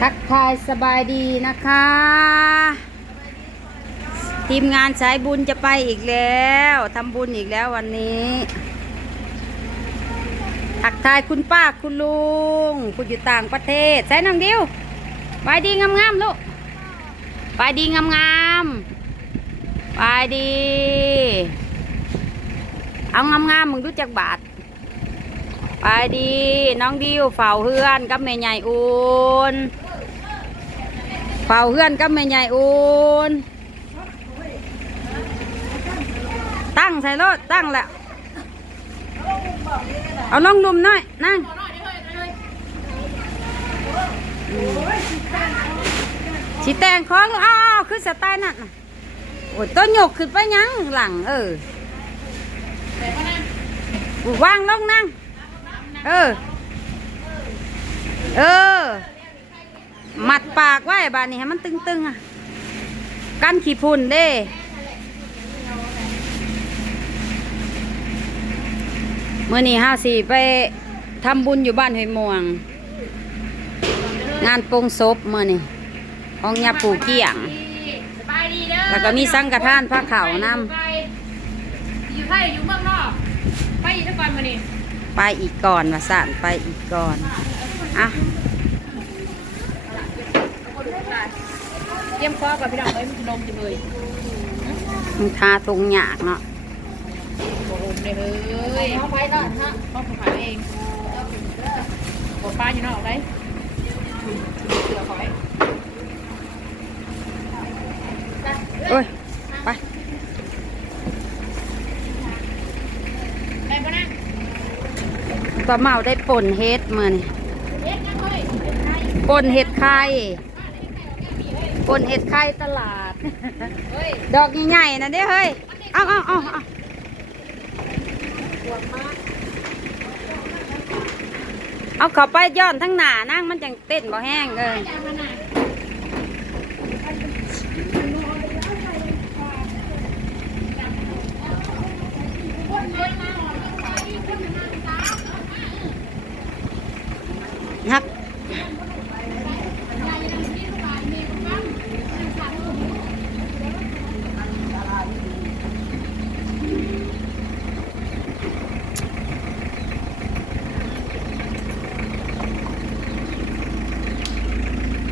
ทักทายสบายดีนะคะ ทีมงานสายบุญจะไปอีกแล้วทำบุญอีกแล้ววันนี้ ทักทายคุณป้าคุณลุง คุณอยู่ต่างประเทศใส่น้องดิวบายดีงามๆลูกบายดีงามๆบายดี เอางามๆมึงรู้จักบาทไปดี น้องดิวเฝ้าเฮือนกับแม่ใหญ่อูน เฝ้าเฮือนกับแม่ใหญ่อูนตั้งใส่รถตั้งแหล้วเอาลงลุมหน่อยนั่งสีแตงคองอ้าวขึ้นสไตล์นั่นโอ้ยต้นหยกขึ้นไปยังหลังเออวางลงนั่งเออ เออ มัดปากไว้บานนี้ให้มันตึงๆอะ กันขี้พุ่นเด้เมื่อนี้ห้าสี่ไปทำบุญอยู่บ้านห้วยม่วง งานโปรงศพเมื่อนี้ของยาปูเกี่ยงสบายดีเด้อแล้วก็มีสังฆทานพระเขาวนไปอยู่ไทยอยู่เมืองนอก ไปอีกทุกวันมานี่ำไปอีกก่อนว่าสานไปอีกก่อนอะ เตรียมคอกับพี่น้องเอ้ยมันจะนมจังเลยมันทาตรงหยากเนาะโอ้โหเลยเฮ้ยเขาไปก่อนฮะเขาขายเองบอกป้าอยู่นอกเลยเสือขอยโอ้ยไปได้ปะนั่งปลาเมาได้ป่นเฮ็ดมือนี่เฮ็ดนะเฮ้ยไทยป่นเห็ดไข่ ปนเห็ดไข่ตลาด ดอกใหญ่ๆนะเด้เฮ้ย เอาเอาเอาเอาเอาเข้าไปย้อนทั้งหน้านั่งมันจังเต้นบ่แห้งเลย จามาหน่ะ ฮัก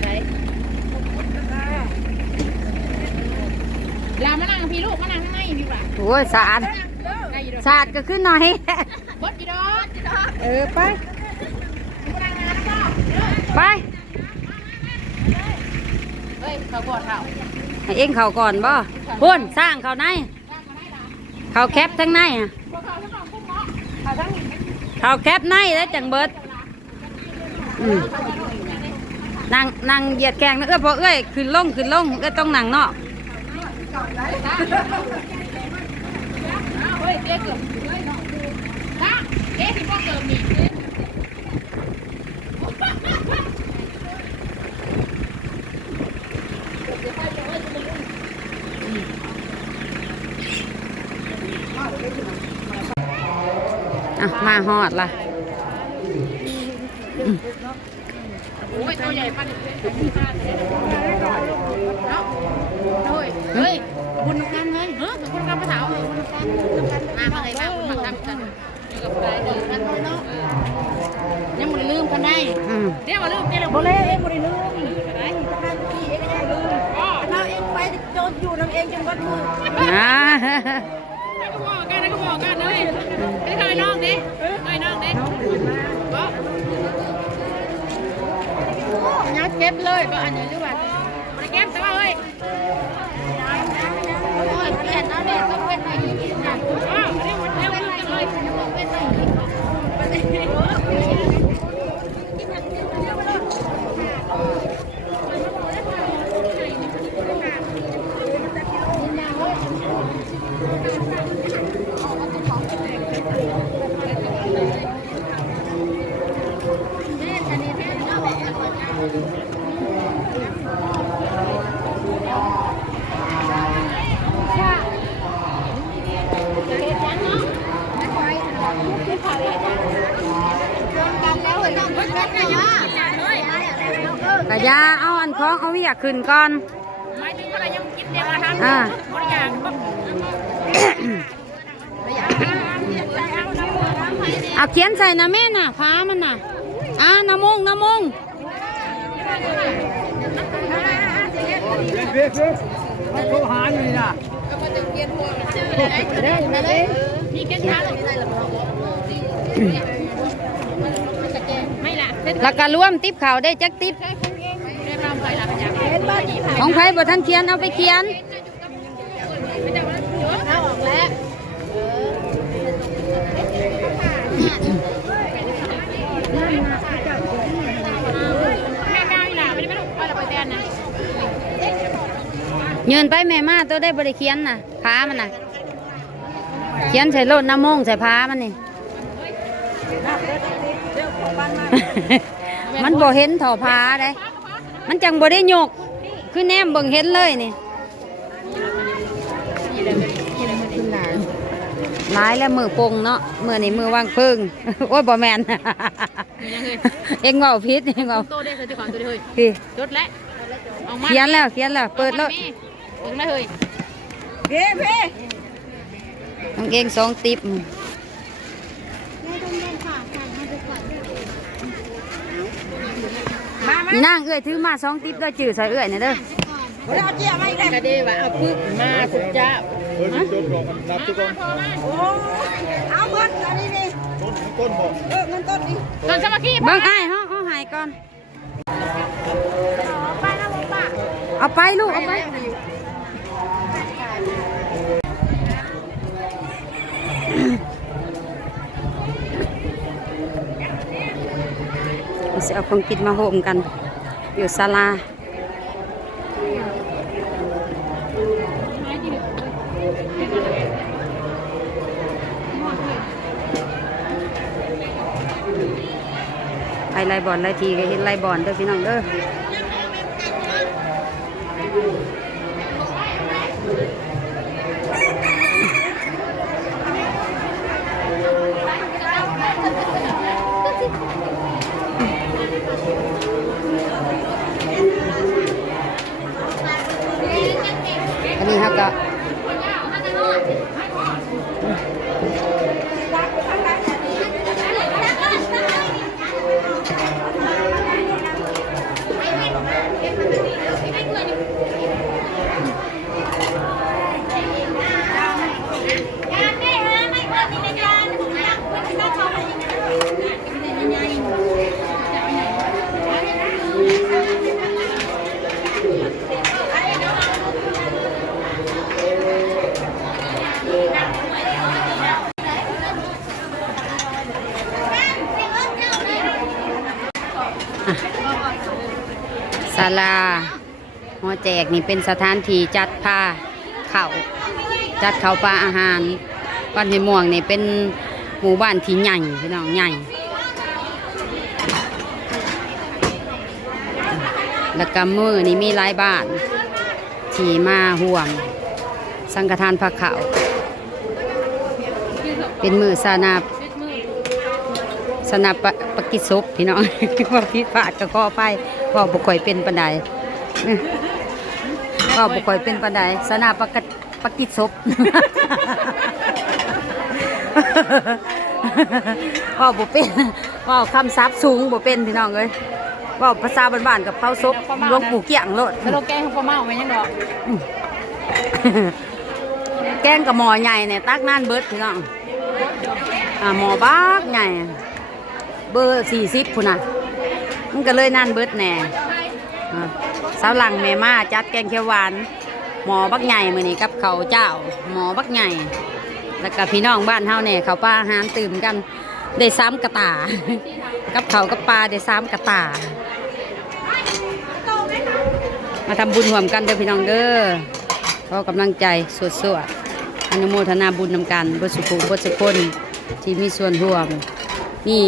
ไหนลามานั่งพี่ลูกมานั่งข้างในดีกว่า โอ้ยสะอาดสะอาดก็ขึ้นหน่อยบดจีดอกจีดอกเออไป ไปเฮ้ยเขาบอดเขาให้เองเขาก่อนบ่พุ่นสร้างเขาในเขาแคปทั้งในอะเขาทั้งสองพวกเนาแคปในแล้วจังเบิดนั่งนั่งเหยียดแกงนะเอ้ยพอเอ้ยขึ้นลงขึ้นลงเอ้ยต้องนั่งเนาะ เฮ้เกือบเลยเนาะนะเจ๊ที่พ่อเกิดมีอะ มาฮอดละโอ้ยตัวใหญ่ปันเนเฮ้ยเฮ้ย บุญกันเฮ้ยเฮ้ยบุญกันภาษาเฮ้ยบุญกัน มาเมื่อไหร่มาบุญกันกันอยู่กับใครดีกันด้วยเนาะยังไม่ลืมกันได้อืมเดี๋ยวมาลืมเดี๋ยวบ่เล่เองบ่ได้ลืมได้ทางพี่เองก็ได้ลืมอ๋อเราเองไปโจนอยู่น้ำเองจนวัดมืออ่าให้ก็บอกกันให้ก็บอกกันเลยให้เคยน้องดิเคยน้องดิบ่ยัดเก็บเลยก็อันนี้ด้วยว่ามันเก็บแต่ว่าเฮ้ยโอ้ยเปลี่ยนนะเนี่ยต้องเป็นไหนอีกนะ อ้าวเร็วเร็วจังเลย เป็นไหน กันแล้วเฮ้ยน้องเพิ่นกันได้ยัง เฮ้ยมาอย่างไรเนาะเออกะยาเอาอันของเอาเวียกขึ้นก่อนหมายถึงว่าเรายังกินเดียวมาทำอ่าบริอย่างแบบเอาเขียนใส่นะแม่น่ะฟ้ามันน่ะอ่าน้ำมงน้ำมงโทรหาอยู่นี่นะนี่แกช้าเลยไม่ละเส้นแล้วก็รวมติ๊บเขาได้จักติ๊บ ของใครบ่ท่านเขียนเอาไปเขียนเอาออกแล้วแม่ก้าวอีหล่าไม่ได้ไม่ถูกว่าเราไปแดนนะเงินไปแม่มาตัวได้บริเขียนน่ะพามันน่ะ เขียนใส่รถน้ำมงใส่พามันนี่ มันบ่เห็นถอพาได้ มันจังบ่ได้โยก คือแนมเบิ่งเห็นเลยนี่หลายแล้วมือปงเนาะมือนี่มือวางพึ่งโอ้ยบ่แมนเอ็งเว่าพิษเอ็งเว่าโตได้เคยจะขอตัวได้เฮ้ยพี่จดแล้วเอามาเขียนแล้วเขียนแล้ว เปิดรถถึงแล้วเฮ้ยเพ่เพ่น้องเองสองติบ นี่นางเอ้ยถือมาสองติบเด้อจื้อใส่เอ้ยนี่เด้อเราเจียมาอีกแล้วกระเดว่าเอาปึ๊บมาสุดจ้าเฮ้ยจดบอกนับทุกคนโอ้เอาเงินอันนี้นี่ต้นต้นบอกเออเงินต้นนี้ตอนสมาธิเบิ่งอ้ายเฮาเอาใหายก่อนไปนะผมป้าเอาไปลูกเอาไปเราสิเอาของกินมาโฮมกัน อยู่ศาลาไปไล่บอลไล่ทีก็เห็นไล่บอลเด้อพี่น้องเด้อ ศาลาหอแจกนี่เป็นสถานที่จัดพาเข่าจัดเขาปลาอาหารบ้านหิม่วงนี่เป็นหมู่บ้านที่ใหญ่พี่น้องใหญ่ แล้วก็มือนี่มีหลายบ้านที่มาห่วม สังฆทานพระเขาเป็นมือสานา สนาปะปกิจศพพี่น้องว่าพิดพลาดก็ขอไปว่าบุค่อยเป็นปันไดว่าบุค่อยเป็นปันไดสนาปะกะปกิจศพว่าบุเป็นว่าคำซับสูงบุเป็นพี่น้องเลยว่าภาษาบ้านๆกับเผาศพหลวงปู่เกี่ยงโลดสโลแกนของพ่อเมาไม่ยังดอกแกงกับหมอใหญ่เนี่ยตักนั่นเบิดพี่น้องอ่าหมอบักใหญ่ เบอร์สี่สิบพุ่นน่ะมันก็เลยนั่นเบิดแหน่สาวหลังแม่มาจัดแกงเขียวหวาน หมอบักใหญ่มือนี้กับเขาเจ้า หมอบักใหญ่ แล้วก็พี่น้องบ้านเฮาเนี่ยเขาปลาหารตื่มกันได้ซ้ำกระตา กับเขากับปลาได้ซ้ำกระตา มาทำบุญร่วมกันเด้อพี่น้องเด้อขอกำลังใจสวดสวดอนุโมทนาบุญนำกันบุสุภูบุสุคนที่มีส่วนร่วมนี่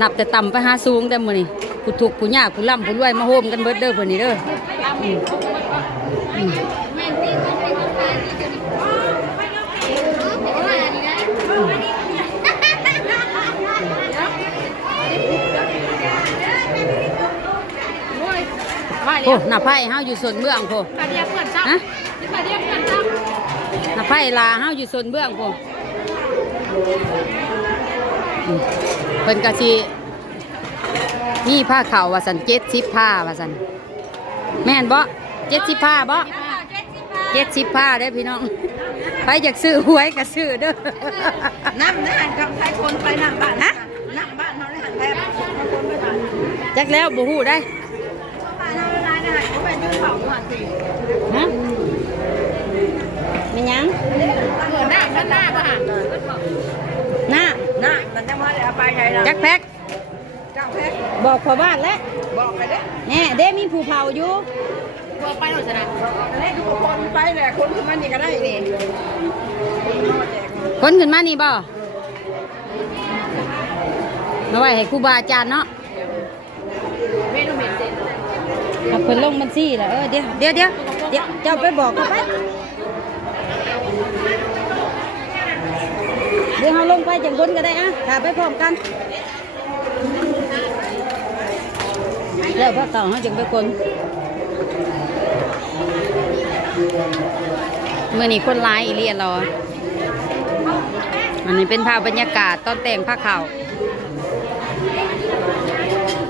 นับแต่ต่ำไปหาสูงแต่มื้อนี้ผู้ทุกข์ผู้ยากผู้ร่ำผู้รวยมาโฮมกันเบิดเด้อเพิ่นนี่เด้ออืมอืมแล้โอ้วหน้าไผ่เฮาอยู่ส่วนเบื้องโพกระเดียบเพื่อนจับฮะกระเดียบเพื่อนจับหน้าไผ่ลาเฮาอยู่ส่วนเบื้องโพอืม เพิ่นก็สิมีผ้าขาวว่าสัน70ผ้าว่าสันแม่นบ่70ผ้าบ่70ผ้าได้อพี่น้องไปอยากซื้อหวยก็ซื้อเด้อน้ำนะหันกับใครคนไปน้ำบ้านนะน้ำบ้านเขาได้หันแทบคนไปหันจักแล้วบ่ฮู้ได้บ้านเขาได้นะหันเขาไปยืนเผาหันสิฮะมีหยังเกิดหน้าข้างหน้าป่ะ ฮะหน้านะมันจะมาเอาไปไงล่ะจักแพ็กเจ้าเพชรบอกพ่อบ้านแล้วบอกไปเด้แน่เด้มีผู้เผาอยู่บอกไปหน่อยสินะเล่นทุกคนไปเลยคนที่มันนี่ก็ได้นี่คนขึ้นมานี่บ่มาไว้ให้ครูบาอาจารย์เนาะเมนูเมนเซ็นเอาเพิ่นลงบัญชีแล้วเออเดี๋ยวเดี๋ยวเดี๋ยวเดี๋ยวเจ้าไปบอกเขาไป เดี๋ยวเฮาลงไปจังคนก็ได้อะถ้าไปพร้อมกัน แล้วพระเก่าเฮาจังไปคนเมื่อนี้คนร้ายอีเลียนเราอะอันนี้เป็นภาพบรรยากาศตอนแต่งผ้าขาว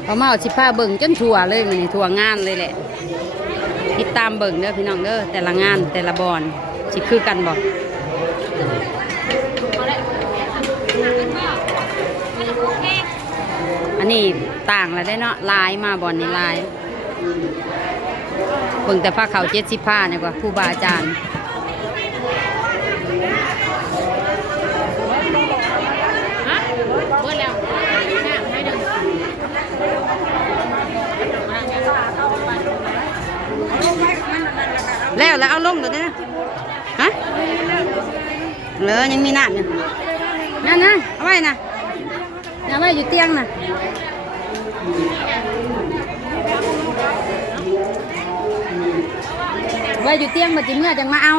เขามาเอาชิผ้าเบิ่งจนทั่วเลยมันทั่วงานเลยแหละติดตามเบิ่งเด้อพี่น้องเด้อแต่ละงานแต่ละบอนสิคือกันบอก อันนี้ต่างแล้วได้เนาะลายมาบอนนี้ลายเบิ่งแต่ผ้าขาวเจ็ดสิบผ้าเนี่ยกว่าครูบาอาจารย์เบิร์ดแล้วแล้วแล้วเอาลงตัวนี้นะฮะเหลือยังมีน้ำอยู่ นั่นนะเอาไว้นะเอาไว้อยู่เตียงนะไว้อยู่เตียงมาจิเมื่อจังมาเอา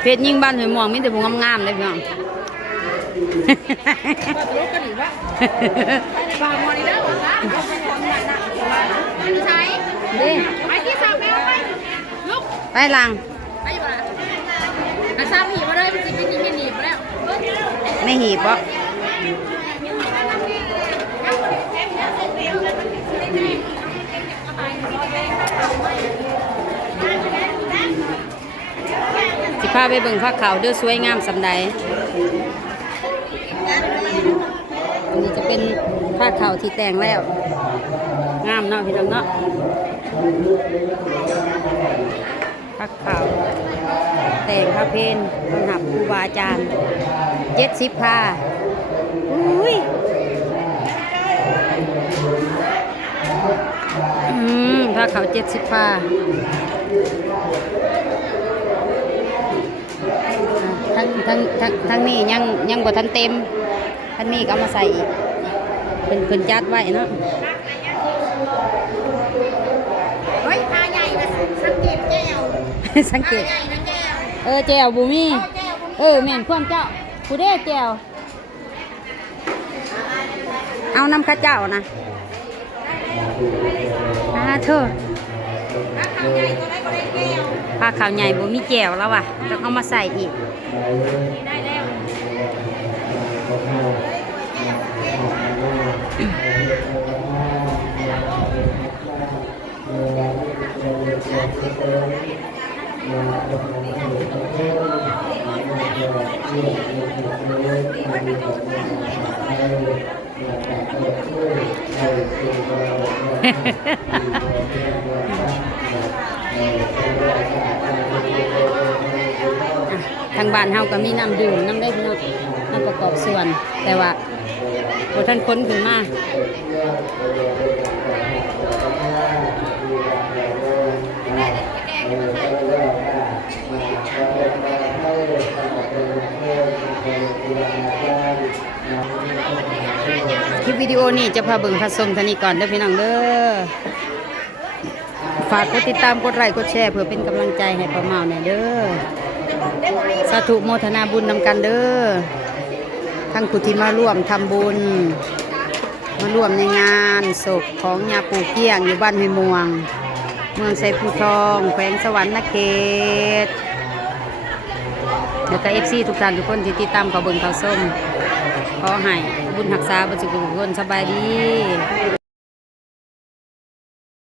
เพชรยิงบ้านหอยหมวงมีแต่ผู้งามๆเลยพี่น้องฝากมอนิเตอร์ก่อน นะดูใช้เด้ไปที่สามแมวไปลุกไปหลังไปอยู่ละอาซาผีมาเลยมันจะกินกินหนีบแล้วไม่หีบบ่สิพาไปเบิ่งผ้าขาวเด้อสวยงามสำใดอันนี้จะเป็นผ้าขาวที่แต่งแล้ว งามเนาะพี่น้องเนาะผ้าขาว แต่งพระเพนสำหรับครูบาอาจารย์เจ็ดสิบผ้าอุ้ยอืมผ้าขาวเจ็ดสิบผ้าทั้งทั้งทั้งทั้งนี้ยังยังบ่ทันเต็มทั้งนี้ก็มาใส่อีกเป็นเป็นจัดไว้เนาะ เฮ้ยพาใหญ่มาสังเกตแก้ว สังเกต เออแจวบูมี่เออแม่นความเจ้าผู้เด้แจวเอาน้ำข้าเจ้านะอาเธอผ้าขาวใหญ่บูมีแจวแล้วว่ะต้องเอามาใส่อีก ทางบ้านเฮาก็มีน้ำดื่มน้ำได้พี่น้องน้ำประกอบส่วน แต่ว่าพอท่านค้นขึ้นมา ลิปวิดีโอนี้จะพาเบิ่งผสมทานีก่อนเด้อพี่น้องเด้อฝากกดติดตามกดไลค์กดแชร์เพื่อเป็นกำลังใจให้ป้าเมาหน่อยเด้อสาธุโมทนาบุญนำกันเด้อทั้งผู้ที่มาร่วมทำบุญ มาร่วมในงานศพของยาปู่เกี้ยงอยู่บ้านห้วยมวง เมืองไซภูทองแขวงสวรรค์นเขตแล้วก็เอฟซีทุกท่านทุกคนที่ติดตามเขาเบิ่งเขาส้มขอให้ บุญหักษาบุญสุขทุกคนสบายดี